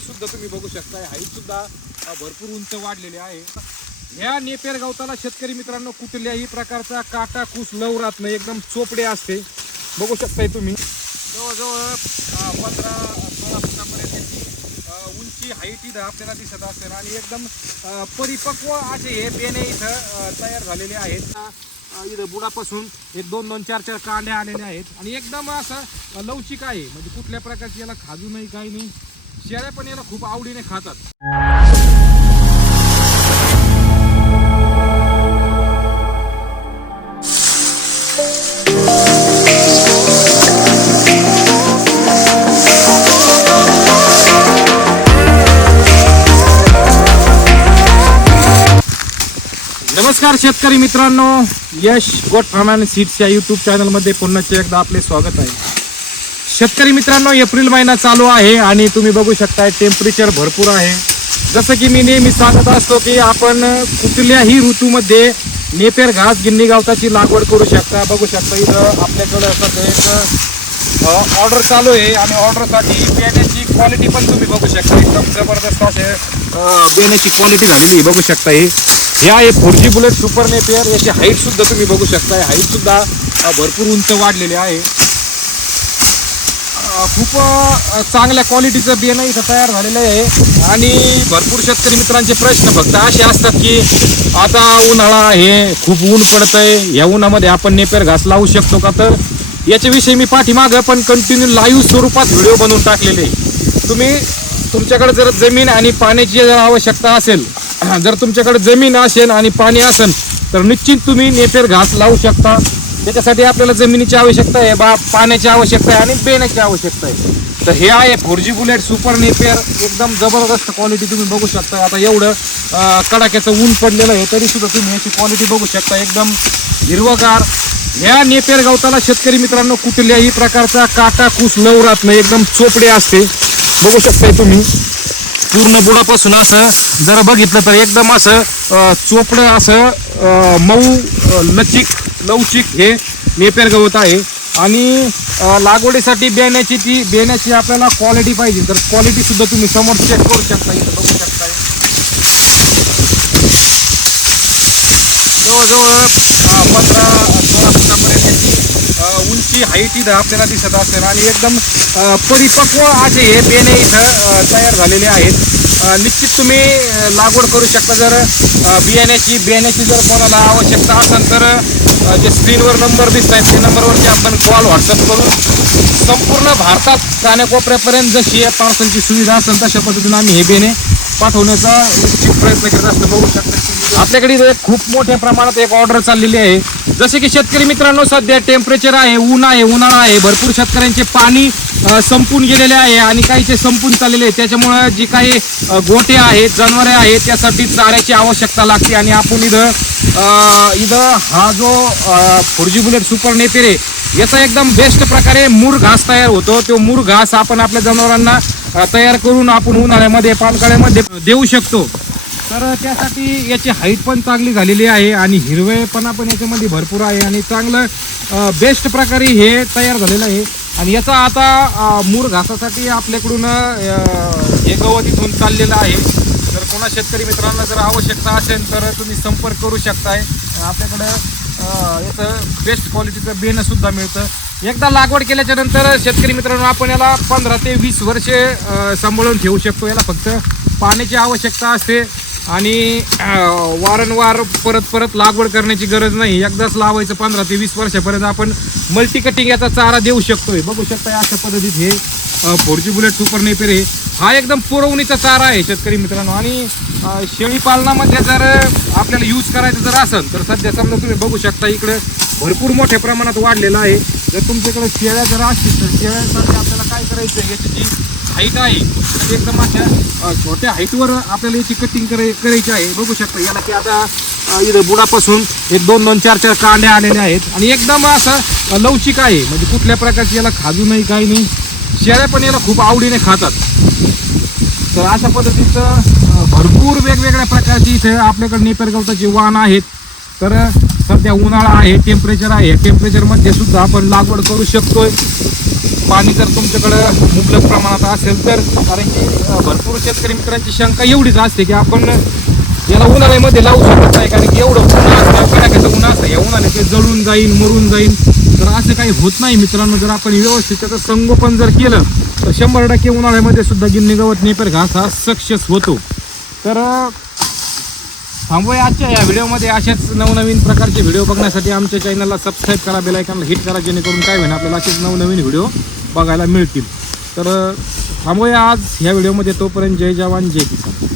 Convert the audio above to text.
सुद्धा तुम्ही बघू शकता हाईट सुद्धा भरपूर उंच वाढलेली आहे. ह्या नेपेर गवताला शेतकरी मित्रांनो कुठल्याही प्रकारचा काटा कुस लवरात नाही एकदम चोपडे असते. बघू शकताय तुम्ही. जवळजवळ पंधरा सोळा फुटापर्यंत उंची हाईट इथं आपल्याला दिसत असेल. आणि एकदम परिपक्व असे हे बेने इथं तयार झालेले आहेत. इथं बुडापासून एक दोन दोन चार चार कांड्या आलेल्या आहेत. आणि एकदम असं लवचिक आहे. म्हणजे कुठल्या प्रकारची याला खाजू नाही काही नाही. शेळ्या पण याला खूप आवडीने खातात. नमस्कार शेतकरी मित्रांनो Yash goat farm and seeds या यूट्यूब चॅनलमध्ये पुन्हा एकदा आपले स्वागत आहे. शेतकरी मित्रांनो एप्रिल महिना चालू आहे आणि तुम्ही बघू शकताय टेम्परेचर भरपूर आहे. जसं की मी नेहमी सांगत असतो की आपण कुठल्याही ऋतूमध्ये नेपेर घास गिन्नी गावताची लागवड करू शकता. बघू शकता इथं आपल्याकडं सध्या एक ऑर्डर चालू आहे आणि ऑर्डरसाठी बेण्याची क्वालिटी पण तुम्ही बघू शकता. एकदम जबरदस्त असे बेण्याची क्वालिटी झालेली बघू शकता ही. हे आहे four G bullet super napier याची हाईट सुद्धा तुम्ही बघू शकता हाईट सुद्धा भरपूर उंच वाढलेली आहे. खूप चांगल्या क्वालिटीचं बियाणं इथं तयार झालेलं आहे. आणि भरपूर शेतकरी मित्रांचे प्रश्न फक्त असे असतात की आता उन्हाळा आहे खूप ऊन पडतंय या उन्हामध्ये आपण नेपेर घास लावू शकतो का तर? याच्याविषयी मी पाठीमागं पण कंटिन्यू लाईव्ह स्वरूपात व्हिडिओ बनवून टाकलेले. आहे. तुम्ही तुमच्याकडे जर जमीन आणि पाण्याची जर आवश्यकता असेल जर तुमच्याकडे जमीन असेल आणि पाणी असेल तर निश्चित तुम्ही नेपेर घास लावू शकता. त्याच्यासाठी आपल्याला जमिनीची आवश्यकता आहे बा पाण्याची आवश्यकता आहे आणि बेण्याची आवश्यकता आहे. तर हे आहे four G bullet super napier एकदम जबरदस्त क्वालिटी तुम्ही बघू शकता. आता एवढं कडाक्याचं ऊन पडलेलं आहे तरी सुद्धा तुम्ही याची क्वालिटी बघू शकता. एकदम हिरवगार. ह्या नेपेर गवताला शेतकरी मित्रांनो कुठल्याही प्रकारचा काटा कुस लवरात नाही. एकदम चोपडे असते. बघू शकताय तुम्ही. पूर्ण बुडापासून असं जर बघितलं तर एकदम असं चोपडं असं मऊ लचिक लवचिक हे नेपेर गवत आहे. आणि लागवडीसाठी बेण्याची ती बेण्याची आपल्याला क्वालिटी पाहिजे. तर क्वालिटी सुद्धा तुम्ही समोर चेक करू शकता इथं बघू शकता. जवळजवळ पंधरा सोळा फुटापर्यंत त्याची उंची हाईट इथं आपल्याला दिसत असेल. आणि एकदम परिपक्व असे हे बेणे इथं तयार झालेले आहेत. निश्चित तुम्ही लागवड करू शकता जर बियाण्याची बियाण्याची जर कोणाला आवश्यकता असेल तर जे स्क्रीनवर नंबर दिसत आहेत त्या नंबरवरती आपण कॉल व्हॉट्सअप करून संपूर्ण भारतात कानाकोपऱ्यापर्यंत जशी पार्सलची सुविधा असेल तशा पद्धतीनं आम्ही हे बेने पाठवण्याचा निश्चित प्रयत्न करत असतो. बघू शकता आपल्याकडे खूप मोठ्या प्रमाणात एक ऑर्डर चाललेली आहे. जसे की शेतकरी मित्रांनो सध्या टेम्परेचर आहे ऊन आहे उन्हाळा आहे. भरपूर शेतकऱ्यांचे पाणी संपून गेलेले आहे आणि काहीचे संपून चाललेले आहे. त्याच्यामुळं जी काही गोटे आहेत जनावरे आहेत त्यासाठी चाऱ्याची आवश्यकता लागते आणि आपण इथं इथं हा जो फोरजी बुलेट सुपर नेपेरे याचा एकदम बेस्ट प्रकारे मूर घास तयार होतो. तो मूर घास आपण आपल्या जनावरांना तयार करून आपण उन्हाळ्यामध्ये पावसाळ्यामध्ये देऊ शकतो. तर त्यासाठी याची हाईट पण चांगली झालेली आहे आणि हिरवेपणा पण याच्यामध्ये भरपूर आहे आणि चांगलं बेस्ट प्रकारे हे तयार झालेलं आहे. आणि याचा आता मूळ मूर घासासाठी आपल्याकडून हे गवत इथून चाललेलं आहे. तर कोणा शेतकरी मित्रांना जर आवश्यकता असेल तर तुम्ही संपर्क करू शकताय. आपल्याकडं याचं बेस्ट क्वालिटीचं बेणंसुद्धा मिळतं. एकदा लागवड केल्याच्यानंतर शेतकरी मित्रांनो आपण याला पंधरा ते वीस वर्षे सांभाळून ठेवू शकतो. याला फक्त पाण्याची आवश्यकता असते. आणि वारंवार परत परत लागवड करण्याची गरज नाही. एकदाच लावायचं पंधरा ते वीस वर्षापर्यंत आपण मल्टी कटिंग याचा चारा देऊ शकतोय. बघू शकता अशा पद्धतीत हे four G bullet super napier हे. हा एकदम पुरवणीचा चारा आहे शेतकरी मित्रांनो. आणि शेळीपालनामध्ये शेळी पालनामध्ये जर आपल्याला यूज करायचं जर असेल तर सध्या समजा तुम्ही बघू शकता इकडे भरपूर मोठ्या प्रमाणात वाढलेला आहे. जर तुमच्याकडे शेळ्या जर असतील तर शेळ्यासाठी आपल्याला काय करायचं आहे याची जी हाईट आहे. ती एकदम अशा छोट्या हाईटवर आपल्याला याची कटिंग कराय करायची आहे. बघू शकता याला की आता इथं बुडापासून एक दोन दोन चार चार कांड्या आलेल्या आहेत. आणि एकदम असं लवचिक आहे. म्हणजे कुठल्या प्रकारची याला खाजू नाही काही नाही. शेळ्या पण याला खूप आवडीने खातात. तर अशा पद्धतीचं भरपूर वेगवेगळ्या प्रकारची इथे आपल्याकडे नेपर जे वाण आहेत. तर सध्या उन्हाळा आहे टेम्परेचर आहे. टेम्परेचरमध्ये सुद्धा आपण लागवड करू शकतोय. पाणी जर तुमच्याकडं मुबलक प्रमाणात असेल तर कारण की भरपूर शेतकरी मित्रांची शंका एवढीच असते की आपण याला उन्हाळ्यामध्ये लावू शकत नाही कारण की एवढं ऊन असतं कडाक्याचं असतं. या उन्हाने ते जळून जाईल मरून जाईल तर असं काही होत नाही मित्रांनो. जर आपण व्यवस्थित त्याचं संगोपन जर केलं तर शंभर टक्के उन्हाळ्यामध्ये सुद्धा गिन्नी गवत नेपर घास हा सक्सेस होतो. तर थांबूया आजच्या या व्हिडिओमध्ये. अशाच नवनवीन प्रकारचे व्हिडिओ बघण्यासाठी आमच्या चॅनलला सबस्क्राईब करा बेलायकनला हिट करा जेणेकरून काय होईल आपल्याला असेच नवनवीन व्हिडिओ बघायला मिळतील. तर अं, थांबूया आज ह्या व्हिडिओमध्ये. तोपर्यंत जय जवान जय किसान.